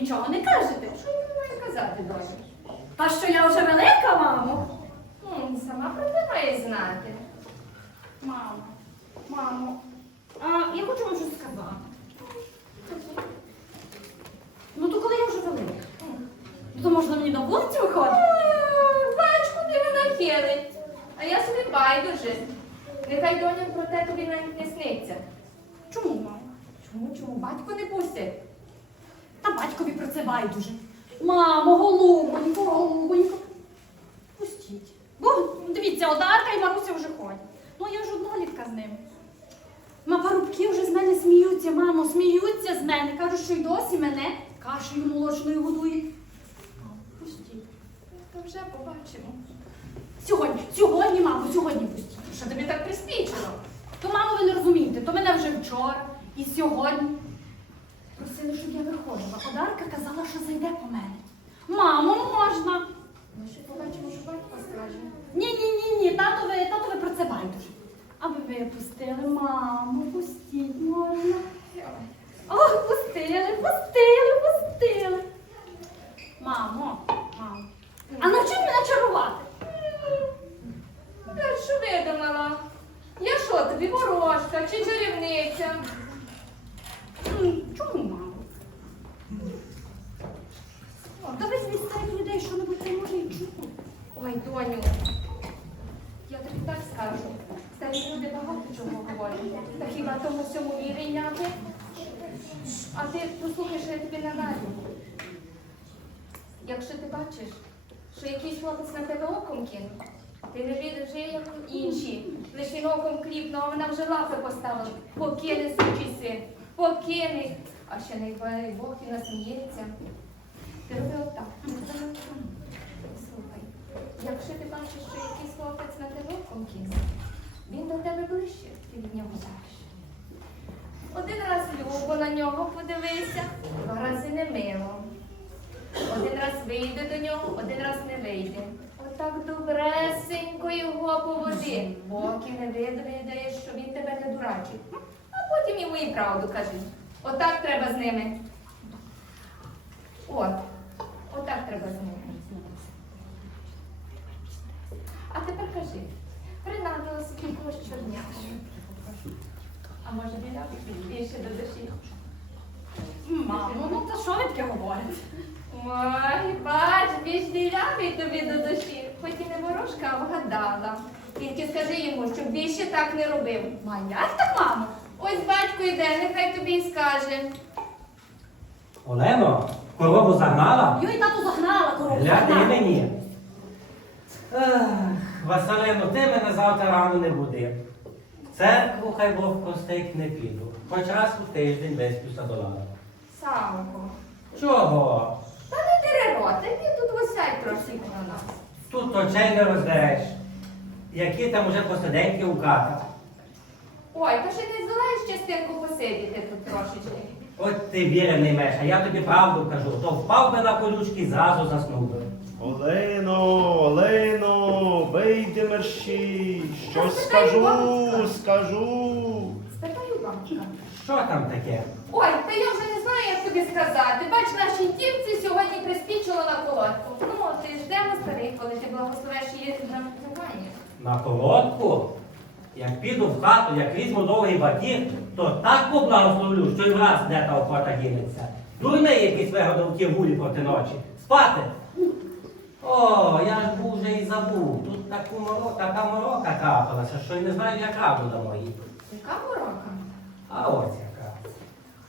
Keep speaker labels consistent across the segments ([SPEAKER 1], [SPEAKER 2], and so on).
[SPEAKER 1] нічого не кажете?
[SPEAKER 2] Що я маю казати, доню?
[SPEAKER 1] Та що я вже велика, мамо?
[SPEAKER 2] М, Сама про те маєш знати.
[SPEAKER 1] Мамо, мамо, а я хочу вам щось сказати. Ну то коли я вже велика, то можна мені на вулицю виходити?
[SPEAKER 2] Е, Бач, куди вона хилить. А я собі байдуже. Нехай доня про те тобі навіть не сниться.
[SPEAKER 1] Чому, мамо?
[SPEAKER 2] Чому, чому батько не пустять?
[SPEAKER 1] Та батькові про це байдуже. Мамо, голубонько, голубонько. Пустіть. Бо дивіться, Одарка і Маруся вже ходять. Ну я ж однолітка з ними. Ма парубки вже з мене сміються, мамо, сміються з мене. Кажуть, що й досі мене кашею молочною годують. Пустіть.
[SPEAKER 2] То вже побачимо.
[SPEAKER 1] Сьогодні, сьогодні, мамо, сьогодні пустіть.
[SPEAKER 2] Що тобі так приспічило?
[SPEAKER 1] То, мамо, ви не розумієте, то мене вже вчора і сьогодні. Просили, щоб я виходила. Одарка казала, що зайде по мене. Мамо, ну можна.
[SPEAKER 2] Ми ще побачимо, що батько скаже.
[SPEAKER 1] Ні, ні, ні, ні, тато ви, тато ви про це байдуже. А ви випустили, мамо, пустіть, можна. Ох, пустили, пустили, пустили. Мамо, мамо. А навчіть мене чарувати.
[SPEAKER 2] Що видумала? Я що, тобі ворожка чи чарівниця?
[SPEAKER 1] Чому, мамо? Та ви звідси старих людей що-небудь це може і чути.
[SPEAKER 2] Ой, доню, я тобі так скажу. Старі люди багато чого говорять. Та хіба тому всьому віри йняти? А ти послухай, що я тобі нарадю. Якщо ти бачиш, що якийсь хлопець на тебе оком кинув, ти не підеш вже як інші. Лиш він оком кліпнув, а вона вже лапи поставила. Покине сучий син, покине. А ще не Бог і насміється. Ти роби отак. Слухай, якщо ти бачиш, що якийсь хлопець на тебе оком кинув, він до тебе ближче, ти від нього далі. Один раз любо на нього подивися, два рази не мило. Один раз вийде до нього, один раз не вийде. Отак добресенько його поводи, поки не видаєш, що він тебе не дурачить. Потім йому і правду кажи. Отак треба з ними. От, отак треба з ними. А тепер кажи, принадила собі когось. А може білявий більше до душі?
[SPEAKER 1] Мамо, ну та що ви таке говорите?
[SPEAKER 2] Ой, бач, більш білявий тобі до душі. Хоч і не ворожка, а вгадала. Тільки скажи йому, щоб більше так не робив.
[SPEAKER 1] Ма як так, мамо?
[SPEAKER 2] Ось батько йде, нехай тобі й скаже.
[SPEAKER 3] Олено, корову загнала?
[SPEAKER 1] Йой, тату загнала корову.
[SPEAKER 3] Гляди
[SPEAKER 1] загнала.
[SPEAKER 3] мені. Ех, Василино, ти мене завтра рано не буди. В Церкву хай Бог простить не піду. Хоч раз у тиждень виспюся до лави.
[SPEAKER 2] Савко.
[SPEAKER 3] Чого?
[SPEAKER 2] Та не дири рота, ти тут висять трошки на нас.
[SPEAKER 3] Тут очей не розбереш. Які там уже посиденьки у катах.
[SPEAKER 2] Ой, то ще не здолаєш частинку посидіти тут трошечки.
[SPEAKER 3] От ти віри не меш, а я тобі правду кажу, то впав би на колючки і зразу заснув би.
[SPEAKER 4] Олено, Олено, вийди мерщій, щось скажу, скажу.
[SPEAKER 2] Спитаю бабка.
[SPEAKER 3] Що там таке?
[SPEAKER 2] Ой, та я вже не знаю, як тобі сказати. Бач, нашій дівці сьогодні приспічило на колодку. Ну, ти ждемо старих, коли ти благословиш її на вживання.
[SPEAKER 3] На колодку? Як піду в хату, як візьму довгий батіг, то так поблагословлю, що й враз де та охота дінеться. Дурний якийсь вигадав ті гулі проти ночі. Спати. О, я ж був вже і забув. Тут таку моро, така морока капалася, що й не знаю, як раду дамо їй.
[SPEAKER 2] Яка морока?
[SPEAKER 3] А ось яка.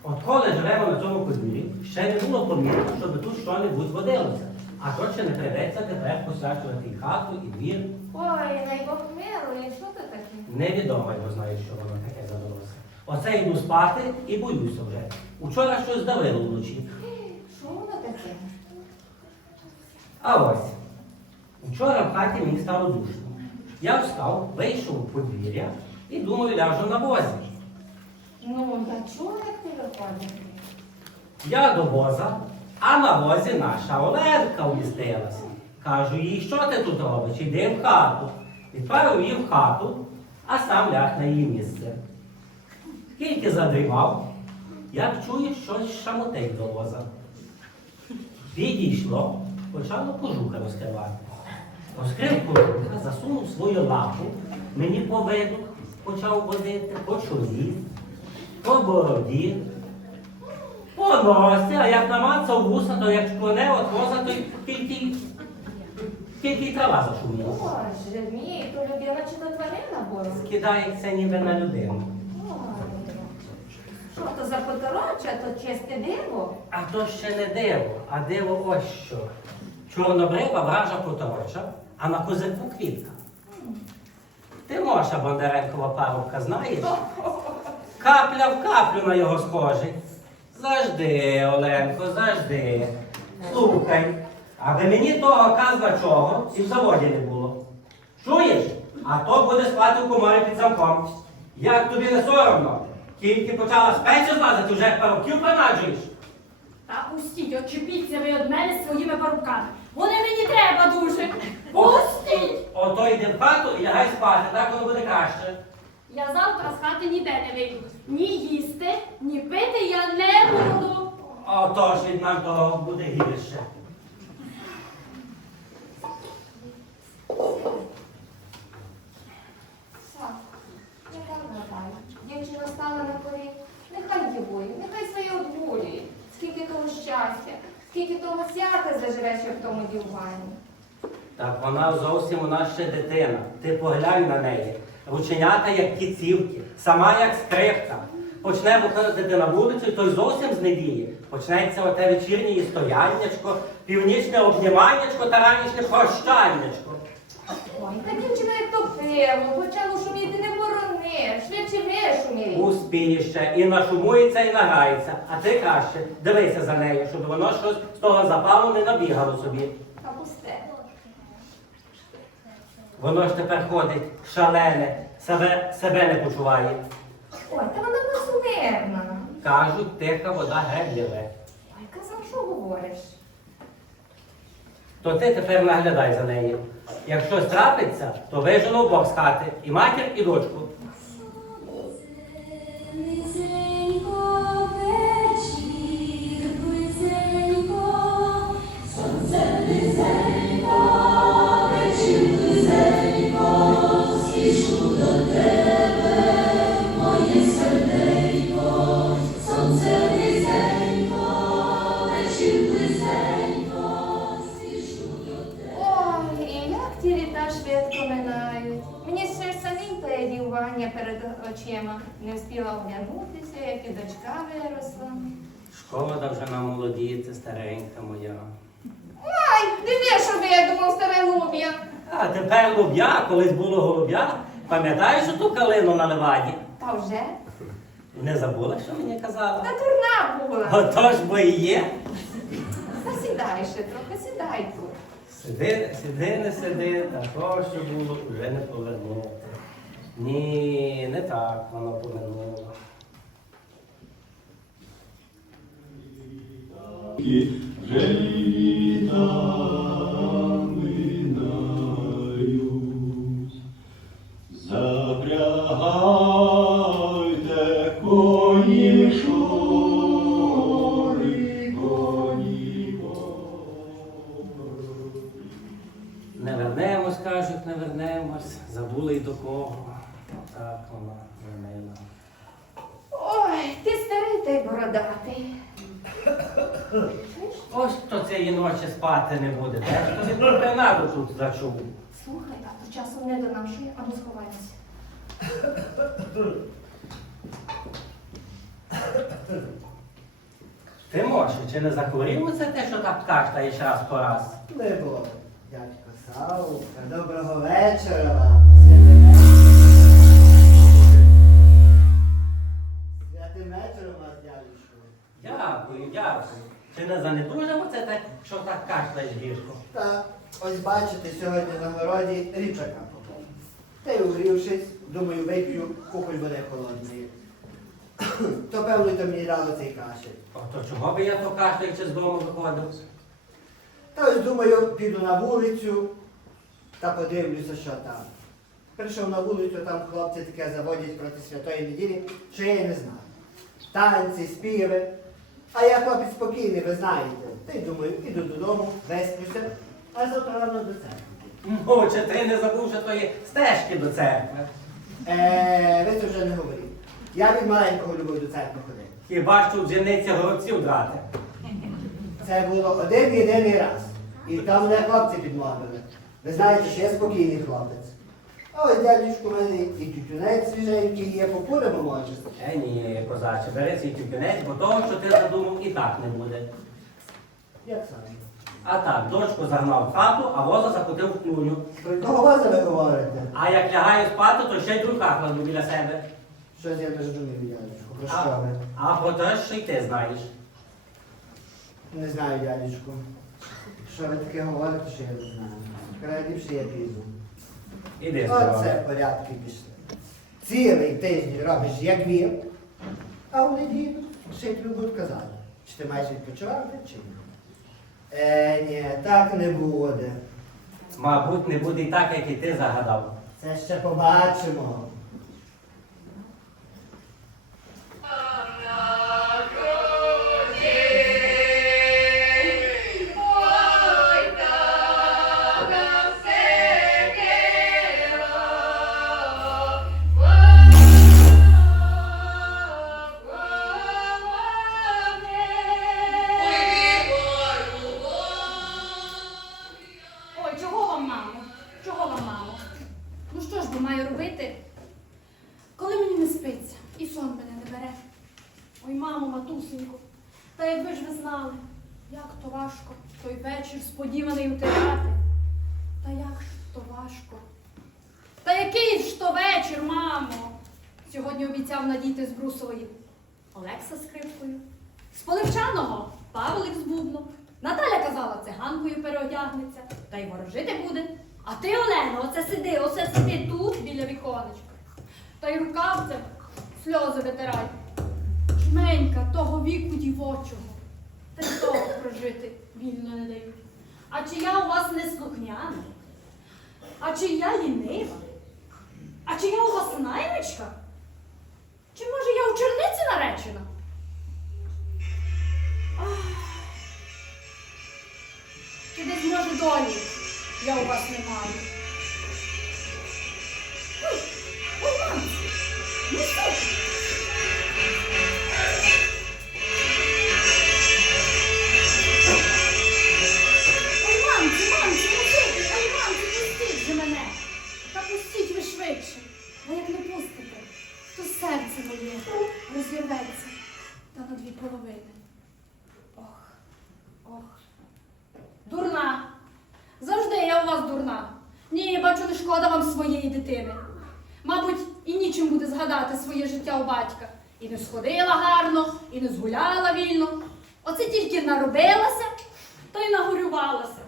[SPEAKER 3] От коли живемо на цьому подвір'ї, ще не було помітно, щоб тут що-небудь водилося. А то ще не прийдеться тепер посвячувати і хату, і двір.
[SPEAKER 2] Ой, най Бог милує, що то таке?
[SPEAKER 3] Невідомо, я знаю, що воно таке задалося. Оце йду спати і боюся вже. Учора щось давило вночі.
[SPEAKER 2] Що воно таке?
[SPEAKER 3] А ось. Учора в хаті мені стало душно. Я встав, вийшов у подвір'я і думаю, ляжу на возі.
[SPEAKER 2] Ну, я чула, як ти виходиш.
[SPEAKER 3] Я до воза, а на возі наша Оленка умістилася. Кажу їй, що ти тут робиш? Іди в хату. відправив її в хату, а сам ляг на її місце. Тільки задрімав, як чує, щось шамотить до воза. Підійшло, почало кожуха розкривати. Розкрив кожуха, засунув свою лапу, мені по виду почав водити, по чолі, по бороді, по носі, а як намацав вуса, то як шконе от воза, то тільки, тільки й трава зашуміла.
[SPEAKER 2] Боже мій, то людина чи то тварина була?
[SPEAKER 3] Скидається ніби на людину.
[SPEAKER 2] Що то за потороча, то чисте диво?
[SPEAKER 3] А то ще не диво, а диво ось що. Чорнобрива вража потороча, а на козаку квітка. Ти Моша Бондаренкова парубка знаєш? Капля в каплю на його схожий. Завжди, Оленко, завжди. Слухай, аби мені того казна чого і в заводі не було. Чуєш? А то буде спати в коморі під замком. Як тобі не соромно? Тільки почала з печі злазити, вже парубків принаджуєш.
[SPEAKER 1] Та пустіть, очепіться ви від мене своїми парубками. Вони мені треба дуже. Пустіть!
[SPEAKER 3] Ото йди в хату і лягай спати, так воно буде краще.
[SPEAKER 1] Я завтра з хати ніде не вийду. Ні їсти, ні пити я не буду.
[SPEAKER 3] Отож від нам того буде гірше.
[SPEAKER 2] Сак, яка. Дівчина стала на поріг. Нехай дівує, нехай своє одволює. Скільки того щастя, скільки того свята заживе в тому дівганні.
[SPEAKER 3] Так вона зовсім у нас ще дитина. Ти поглянь на неї. Рученята, як кіцівки, сама як скрипка. Почне виходити на вулицю, то й зовсім знедіє. Почнеться оте вечірнє стояннячко, північне обніманнячко та ранішнє прощаннячко.
[SPEAKER 2] Ой, та дівчина як то пиво, почало шуміти не борони, швидше вишуміє.
[SPEAKER 3] Успіє ще і нашумується, і награється. А ти краще дивися за нею, щоб воно щось з того запалу не набігало собі.
[SPEAKER 2] Та пусте.
[SPEAKER 3] Воно ж тепер ходить шалене, себе, себе не почуває.
[SPEAKER 2] Ой, та вона безумерна.
[SPEAKER 3] Кажуть, тиха вода гребліве.
[SPEAKER 2] Ой, казав, що говориш?
[SPEAKER 3] То ти тепер наглядай за нею. Якщо трапиться, то вижену Бог з хати, і матір, і дочку. Пам'ятаєш ту калину на ливаді?
[SPEAKER 2] Та вже?
[SPEAKER 3] Не забула, що мені
[SPEAKER 2] Та
[SPEAKER 3] казала?
[SPEAKER 2] дурна була.
[SPEAKER 3] Отож бо і є.
[SPEAKER 2] Засідай ще трохи, сідай тут.
[SPEAKER 3] Сиди, сиди, не сиди, такого, що було, вже не повернути. Ні, не так воно повернуло.
[SPEAKER 5] Вже літа
[SPEAKER 3] цієї ночі спати не буде. Де ж тобі про принаду тут зачув?
[SPEAKER 2] Слухай, а то часом не донашує, а ну сховаємося.
[SPEAKER 3] Ти можеш, чи не захворів оце те, що так каштаєш раз по раз?
[SPEAKER 6] Не було. Дядько Савка, доброго вечора вам. Святим вечором вас, дядюшко.
[SPEAKER 3] Дякую, дякую. Чи не занедужав оце те, що так каштаєш гірко?
[SPEAKER 6] Та ось бачите, сьогодні на городі ріпчака попав. Та й угрівшись, думаю, вип'ю кухоль води холодної. То певно то мені дало цей кашель.
[SPEAKER 3] Ото чого би я то кашляючи з дому виходив?
[SPEAKER 6] Та ось думаю, піду на вулицю та подивлюся, що там. Прийшов на вулицю, там хлопці таке заводять проти святої неділі, що я й не знаю. Танці, співи. А я хлопець спокійний, ви знаєте. Та й думаю, піду додому, весплюся, а завтра рано до церкви.
[SPEAKER 3] Чи ти не забув, що то є стежки до церкви?
[SPEAKER 6] Е, ви це вже не говоріть. Я від маленького любив до церкви ходити.
[SPEAKER 3] Хіба що в джерниці горобців драти?
[SPEAKER 6] Це було один єдиний раз. І там мене хлопці підмовили. Ви знаєте, що я спокійний хлопець. А ось дядечку в мене і тютюнець свіженький є, покуримо може.
[SPEAKER 3] Е, ні, козаче, бери свій тюкінець, бо того, що ти задумав, і так не буде.
[SPEAKER 6] Як саме?
[SPEAKER 3] А так, дочку загнав в хату, а воза закотив в клуню.
[SPEAKER 6] Про кого вас ви говорите?
[SPEAKER 3] А як лягаю спати, то ще й друга кладу біля себе.
[SPEAKER 6] Щось я не зрозумів, дядечку. Про що
[SPEAKER 3] А,
[SPEAKER 6] ви?
[SPEAKER 3] а про те, що й ти знаєш.
[SPEAKER 6] Не знаю, дядечку. Що ви таке говорите, що я не знаю. Край ліпше я піду.
[SPEAKER 3] Іди
[SPEAKER 6] Оце
[SPEAKER 3] здорово.
[SPEAKER 6] порядки пішли. Цілий тиждень робиш як він, а в неділю ще будуть казати, чи ти маєш відпочивати, чи ні. Е, ні, так не буде.
[SPEAKER 3] Мабуть, не буде і так, як і ти загадав.
[SPEAKER 6] Це ще побачимо.
[SPEAKER 1] Та й ворожити буде. А ти, Олено, оце сиди, оце сиди тут біля віконечка. Та й рукавцем сльози витирай. Жменька того віку дівочого. Та й того прожити вільно не дають. А чи я у вас не слухняна? А чи я лінива? А чи я у вас наймичка? Чи може я у черниці наречена? Ах. Чи десь може долі я у вас не маю? Ой, ой, слухай. Швидше. Бо як не то серце моє розірветься та на дві половини. Ох, ох. Дурна. Завжди я у вас дурна. Ні, бачу, не шкода своєї дитини. Мабуть, і нічим буде згадати своє життя у батька. І не сходила гарно, і не згуляла вільно. Оце тільки наробилася, то й нагорювалася.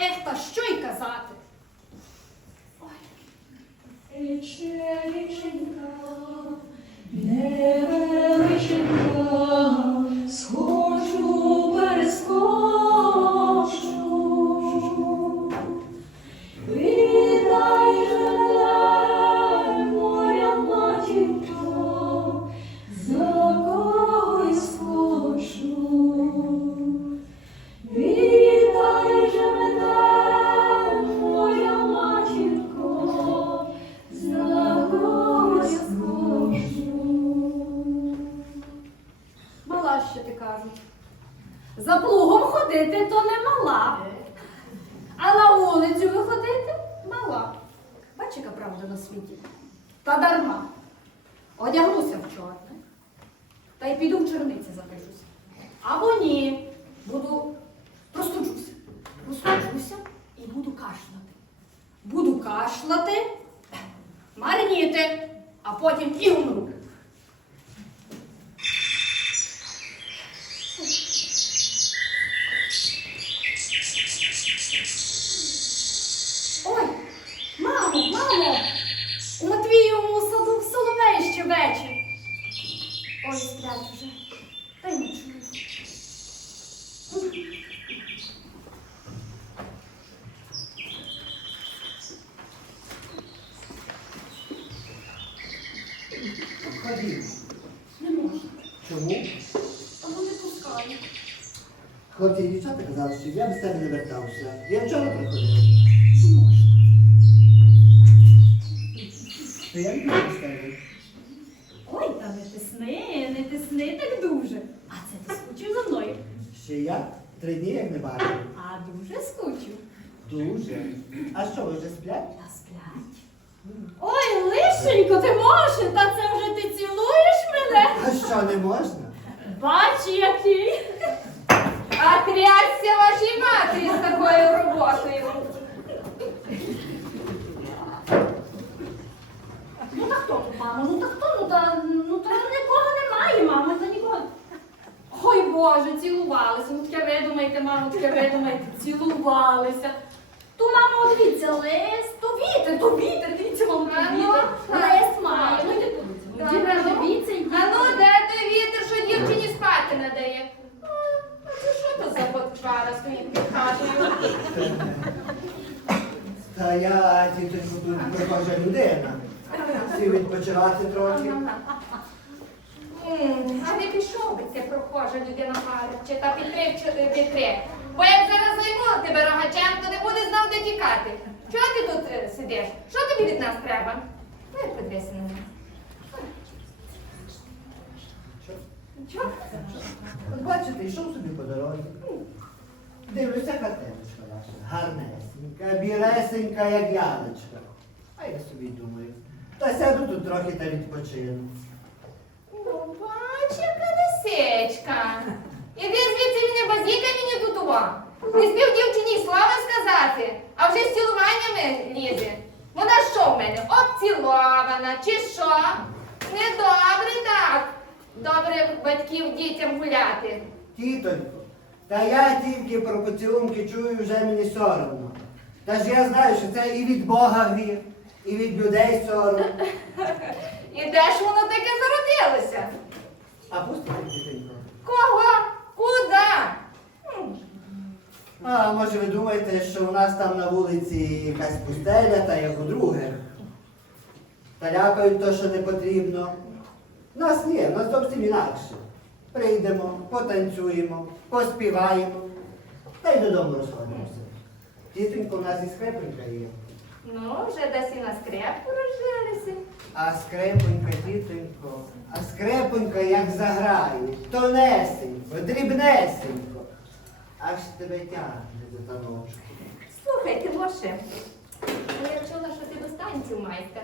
[SPEAKER 1] Ех, та що й казати? Ой. Річе, річенька, За плугом ходити то не мала. А на вулицю виходити мала. Бач, яка правда на світі. Та дарма. Одягнуся в чорне. Та й піду в черниці запишуся. Або ні. Буду простуджуся. Простуджуся і буду кашляти. Буду кашляти, марніти, а потім і умру. Ой, мамо, мамо! У Матвієвому саду соловей ще вечір. Ой, сплять вже. Та й не чую.
[SPEAKER 6] Дім.
[SPEAKER 1] Не можна.
[SPEAKER 6] Чому?
[SPEAKER 1] Або не пускаю.
[SPEAKER 6] Хлопці і дівчата казали, що я без тебе не вертався. Я вчора приходив.
[SPEAKER 1] Не можна.
[SPEAKER 6] То я не без тебе.
[SPEAKER 1] Ой, та не тисни, не тисни так дуже. А це ти скучив за мною.
[SPEAKER 6] Ще я три дні як не бачив.
[SPEAKER 1] А дуже скучив.
[SPEAKER 6] Дуже. А що, ви вже сплять?
[SPEAKER 1] Та сплять. Ой, лишенько, ти можеш, та це вже ти цілуєш мене?
[SPEAKER 6] А що, не можна?
[SPEAKER 1] Бач, який.
[SPEAKER 2] А трясся вашій матері з такою роботою.
[SPEAKER 1] Ну та хто тут, мамо? Ну та хто? Ну та, ну та нікого немає, мамо, та нікого. Ой Боже, цілувалися. Ну таке ви думаєте, мамо, таке ви думаєте, цілувалися. То, мамо, дивіться, лист, то вітер, то вітер, дивіться, мамо, то вітер.
[SPEAKER 2] так.
[SPEAKER 1] Лист має. Ну дивіться, йдіть.
[SPEAKER 2] А ну, де дівчині спати не дає? А, а це що то за потвара стоїть під хатою?
[SPEAKER 6] Та я тітоньку тут прихожа людина. Сів відпочивати трохи.
[SPEAKER 2] М, А не пішов би це прохожа людина парубче та підтрив чи підтрив. Бо як зараз займу тебе рогачем, то не буде знав де тікати. Чого ти тут е, сидиш? Що тобі від нас треба? Ну, як подивися на мене.
[SPEAKER 6] От бачите, йшов собі по дорозі. Дивлюся хатиночка ваша. Гарнесенька, білесенька, як ялочка. А я собі думаю, та сяду тут трохи та відпочину.
[SPEAKER 2] Ну, бач, яка лисичка. Іди звідси мене базіка мені тут. Не спів дівчині слова сказати, а вже з цілуваннями лізе. Вона що в мене? Обцілована, чи що? Недобре так. Добре батьків дітям гуляти.
[SPEAKER 6] Тітонько, та я тільки про поцілунки чую, вже мені соромно. Та ж я знаю, що це і від Бога гріх, і від людей сором.
[SPEAKER 2] І де ж воно таке зародилося?
[SPEAKER 6] А пустите, тітонько.
[SPEAKER 2] Кого? Куда? М,
[SPEAKER 6] А може ви думаєте, що у нас там на вулиці якась пустеля та як у других? Та ляпають то, що не потрібно. Нас ні, нас зовсім інакше. Прийдемо, потанцюємо, поспіваємо, та й додому розходимося. Тітонько, у нас і скрепонька є.
[SPEAKER 2] Ну, вже десь і на скрепку розжилися.
[SPEAKER 6] А скрепонька, тітонько, а скрепонька як заграє, тонесенько, дрібнесенько. Аж тебе тягне за таночку.
[SPEAKER 2] Слухай, Тимоше, я чула, що ти до станців майстер.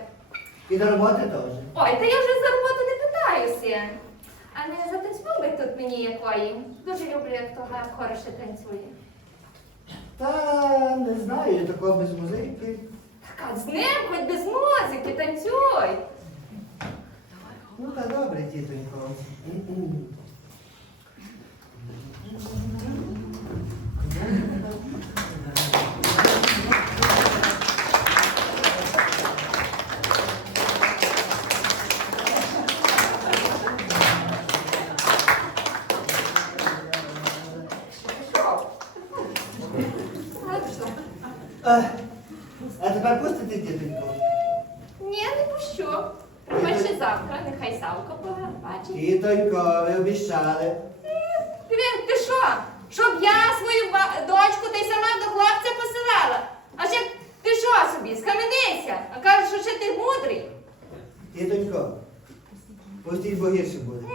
[SPEAKER 6] І до роботи теж.
[SPEAKER 2] Ой, та я вже за роботу не питаюся. А не затанцював би тут мені якої? Дуже люблю, як то гар хороше танцює.
[SPEAKER 6] Та не знаю, я такого без музики.
[SPEAKER 2] Так а з ним, хоч без музики, танцюй.
[SPEAKER 6] Ну та добре, тітонько. А, тепер пустите, тітонько?
[SPEAKER 2] Ні, не пущу. Хоч ще завтра, нехай Савко побачить.
[SPEAKER 6] Тітонько, ви обіщали.
[SPEAKER 2] Ти, ти що? Щоб я свою ба- дочку та й сама до хлопця посилала. А ще ти що собі, схаменися, а кажеш, що ще ти мудрий.
[SPEAKER 6] Тітонько, пустіть, бо гірше буде.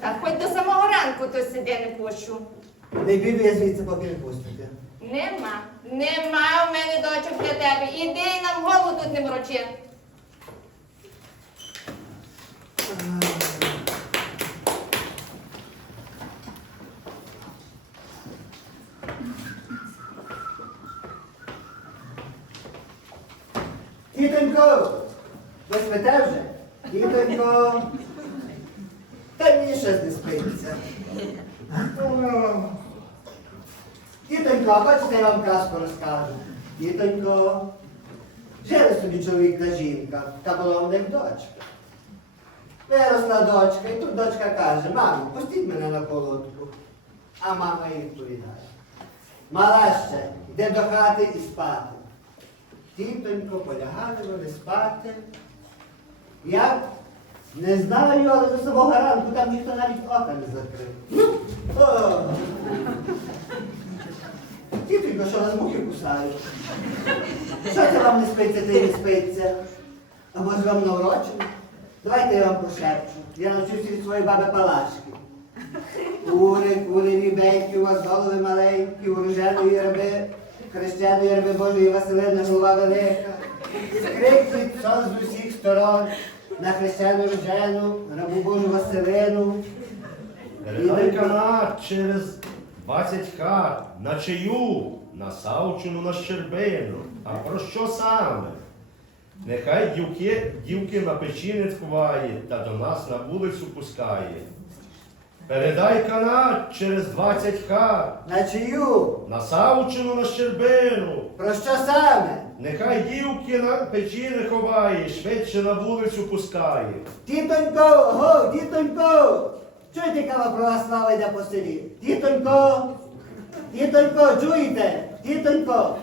[SPEAKER 2] Та хоч до самого ранку то сиди не пущу.
[SPEAKER 6] Не піду я звідси, поки не пустите.
[SPEAKER 2] Нема. Нема в мене дочок для тебе. Іди нам голову тут не морочи.
[SPEAKER 6] Тітонько, ви спите вже? Тітонько. Та мені щось не спиться. Тітонько, а хочете я вам казку розкажу? Тітонько. Жили собі чоловік та жінка, та була в них дочка. Виросла дочка, і тут дочка каже, мамо, пустіть мене на колодку. А мама їй відповідає. Мала ще, йде до хати і спати. Тітонько полягали вони спати. Як Не знаю, але до самого ранку там ніхто навіть ока не закрив. О! Тітонько, що вас мухи кусають? Що це вам не спиться, й не спиться? А може вам наврочено? Давайте я вам пошепчу. Я навчуся від своєї баби Палашки. Кури, кури, рібейки, у вас голови маленькі, у роженої раби, хрещеної раби Божої Василини голова велика. Скрикнуть сон з усіх сторон на хрещену рожену, рабу Божу Василину.
[SPEAKER 4] Передай канат через 20 хат, на чию, на Савчину, на Щербину. А про що саме? Нехай дівки, дівки на печі не ховає та до нас на вулицю пускає. Передай канат через 20 хат,
[SPEAKER 6] На чию?
[SPEAKER 4] на Савчину, на Щербину.
[SPEAKER 6] Про що саме?
[SPEAKER 4] Нехай дівки на печі не ховає, швидше на вулицю пускає.
[SPEAKER 6] Тітонько, го, тітонько! Чуєте, кава православа йде по селі? Тітонько! Тітонько, чуєте? Тітонько!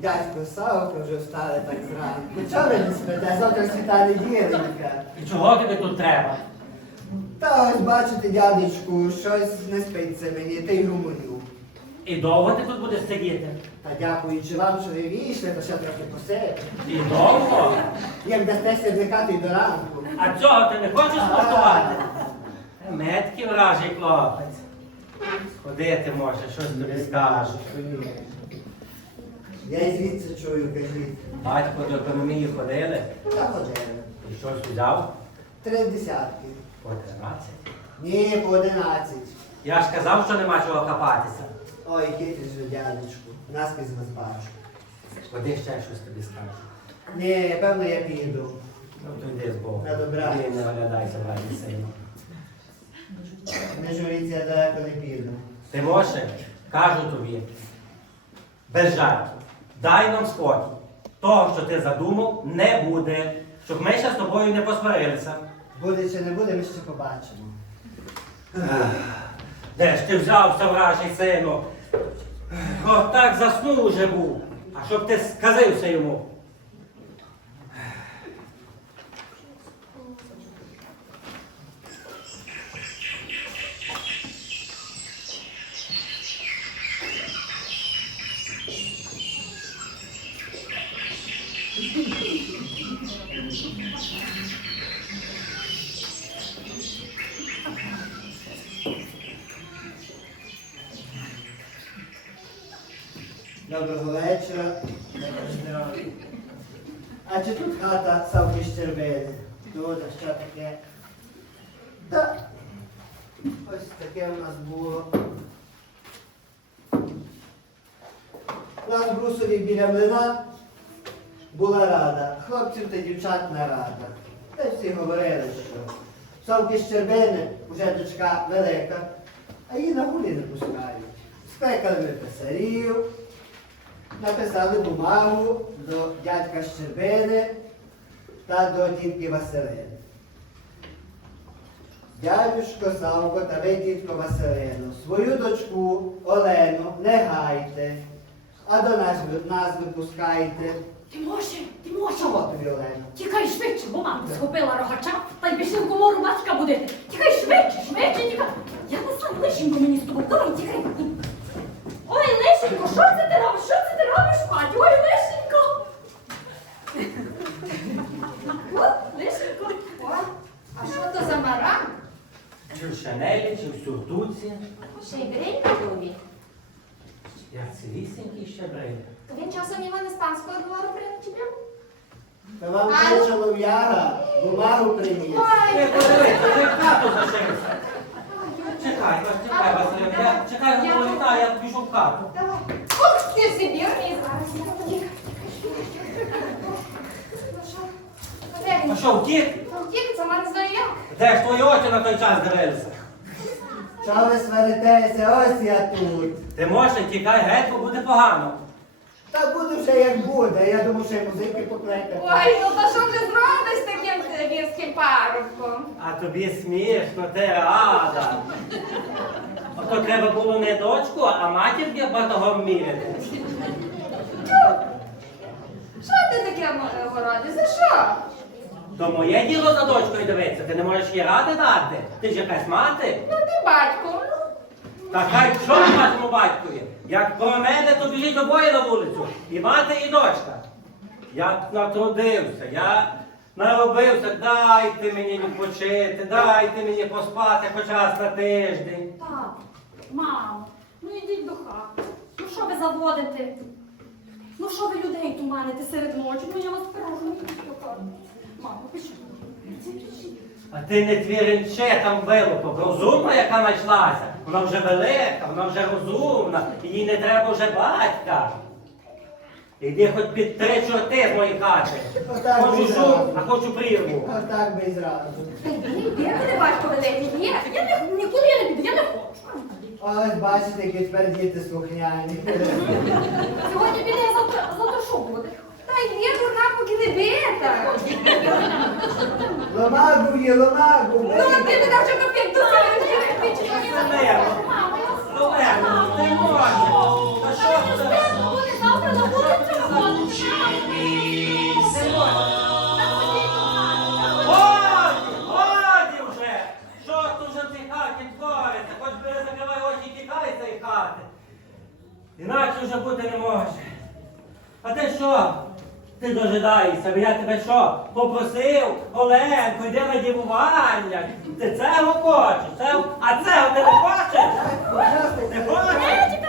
[SPEAKER 6] Дядько Савка вже встали так зранку. Чого ви не спите? Завтра свята неділенька.
[SPEAKER 3] І чого тобі тут треба?
[SPEAKER 6] Та ось бачите, дядечку, щось не спиться мені, та й гуморю.
[SPEAKER 3] І довго ти тут будеш сидіти?
[SPEAKER 6] Та дякуючи вам, що ви війшли, то ще трохи посидите.
[SPEAKER 3] І довго?
[SPEAKER 6] Як дасте сідникати й до ранку.
[SPEAKER 3] А цього ти не хочеш спортувати? Меткий вражий хлопець. Ходити може, щось тобі скажу.
[SPEAKER 6] Я й звідси чую, кажіть.
[SPEAKER 3] Батько до економії ходили
[SPEAKER 6] Та ходили.
[SPEAKER 3] і щось взяв
[SPEAKER 6] Три десятки.
[SPEAKER 3] по 13.
[SPEAKER 6] Ні, по одинадцять.
[SPEAKER 3] Я ж казав, що нема чого хапатися.
[SPEAKER 6] Ой, хитрий дядечку. Наскрізь вас бачу.
[SPEAKER 3] Ходи ще щось тобі скажу.
[SPEAKER 6] Ні, певно, я піду.
[SPEAKER 3] Ну то йди з Богом.
[SPEAKER 6] На добра.
[SPEAKER 3] Ти не оглядайся, браті сильно.
[SPEAKER 6] Не журіться, я далеко не піду.
[SPEAKER 3] Тимоше, кажу тобі, без жартів, дай нам спокій. Того, що ти задумав, не буде, щоб ми ще з тобою не посварилися.
[SPEAKER 6] Буде чи не буде, ми ще побачимо.
[SPEAKER 3] Де ж ти взявся, вражий сину? От так заснув уже був, а щоб ти сказився
[SPEAKER 6] Та рада. Та всі говорили, що Савки Щербини вже дочка велика, а її на гулі не пускають. Скликали ми писарів, написали бумагу до дядька Щербини та до тітки Василини. Дядюшко Савко та ви, тітко Василину, свою дочку Олену не гайте, а до нас, нас випускайте.
[SPEAKER 1] Тимоше, Тимоше,
[SPEAKER 6] Чого тобі, Олено?
[SPEAKER 1] тікай швидше, бо мамка схопила рогача та й пішли в комору батька будити. Тікай швидше, швидше, тікай. Я не сам лишенько мені з тобою. Давай, тікай. Ой, лишенько, що це ти робиш? Що це ти робиш в хаті? Ой, лишенько. Лишенько.
[SPEAKER 2] О, а що то за мара?
[SPEAKER 3] Чи в шанелі, чи в сюртуці.
[SPEAKER 2] Ще й дрень на голові.
[SPEAKER 3] Як цілісінький ще.
[SPEAKER 2] То він часом не з панського двору приночіпляв?
[SPEAKER 6] Та вам цей чолов'яга бумагу приніс.
[SPEAKER 3] Ти подивися, ти в хату зашився. Чекай, ось чекай, Василь, я чекай, головна, я пішов в хату.
[SPEAKER 2] Давай. Ох, ти сибірний зараз. Тікай, А де він?
[SPEAKER 3] А що, втік?
[SPEAKER 2] Та втік, сама не знаю як.
[SPEAKER 3] Де ж твої очі на той час дивилися?
[SPEAKER 6] Чого ви сваритеся? Ось я тут.
[SPEAKER 3] Ти можеш тікай геть, бо буде погано.
[SPEAKER 6] Та буде вже як буде. Я думаю, що й музики покликати.
[SPEAKER 2] Ой, ну то що вже зробиш з таким вірським парубком?
[SPEAKER 3] А тобі смішно, ти рада. Ото треба було не дочку, а матірки батогом міряти.
[SPEAKER 2] Що ти таке м- городиш? За
[SPEAKER 3] То моє діло за дочкою дивитися, ти не можеш їй ради дати. Ти ж якась мати.
[SPEAKER 2] Ну ти батько.
[SPEAKER 3] Та хай що вашому батькові? Як про мене, то біжіть обоє на вулицю. І мати, і дочка. Я натрудився, я наробився, дайте мені відпочити, дайте мені поспати хоч раз на тиждень.
[SPEAKER 1] Тато, мамо, ну йдіть до хати. Ну що ви заводите? Ну що ви людей туманите серед ночі? Ну я вас прошу, ну хати. Мамо, пишіть.
[SPEAKER 3] А ти не твіренче там вилупок. Розумна, яка знайшлася. Вона вже велика, вона вже розумна, їй не треба вже батька. Іди хоч під три чорти з моєї хати.
[SPEAKER 6] Отак
[SPEAKER 3] Хочу шум, а хочу прірву.
[SPEAKER 6] Отак би і зразу.
[SPEAKER 2] Є мене батько великий, є.
[SPEAKER 1] Я не, нікуди я не піду, я не хочу.
[SPEAKER 6] Ось бачите, які тепер діти слухняні.
[SPEAKER 1] Сьогодні піде, а завтра, а завтра що буде?
[SPEAKER 2] Та є дурна, поки не бита.
[SPEAKER 6] Ломагу є, ломагу.
[SPEAKER 2] Ну, а ти мене вже капець
[SPEAKER 3] Олено, Олено, не можна. Та що це?
[SPEAKER 1] Завтра на вулицю виходити.
[SPEAKER 3] Годі, годі вже! Що тут вже в цій хаті твориться? Хоч би закривай очі і тікай з цієї хати. Інакше вже бути не може. А ти що? Ти дожидаєшся, бо я тебе що? Попросив, Оленко, йди на дівування. Ти цього хочеш, цього- а цього ти не хочеш? Не хочеш?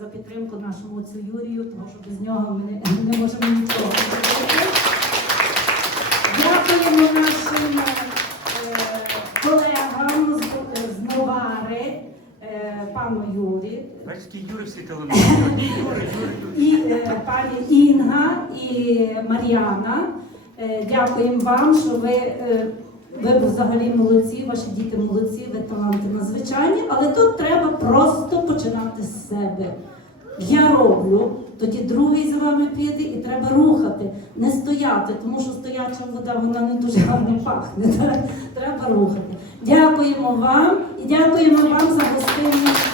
[SPEAKER 7] За підтримку нашому отцю Юрію, тому що без нього ми не, не можемо нічого. Дякуємо нашим е, колегам з, з Новари, е, пану Юрі,
[SPEAKER 5] Бачите, Юри всі талановиті. Юри, Юри,
[SPEAKER 7] і е, пані Інга і Мар'яна. Е, дякуємо вам, що ви, е, ви взагалі молодці, ваші діти молодці, ви таланти надзвичайні, але тут треба просто починати з себе. Я роблю, тоді другий за вами піде і треба рухати, не стояти, тому що стояча вода вона не дуже гарно пахне. Треба рухати. Дякуємо вам і дякуємо вам за гостинність.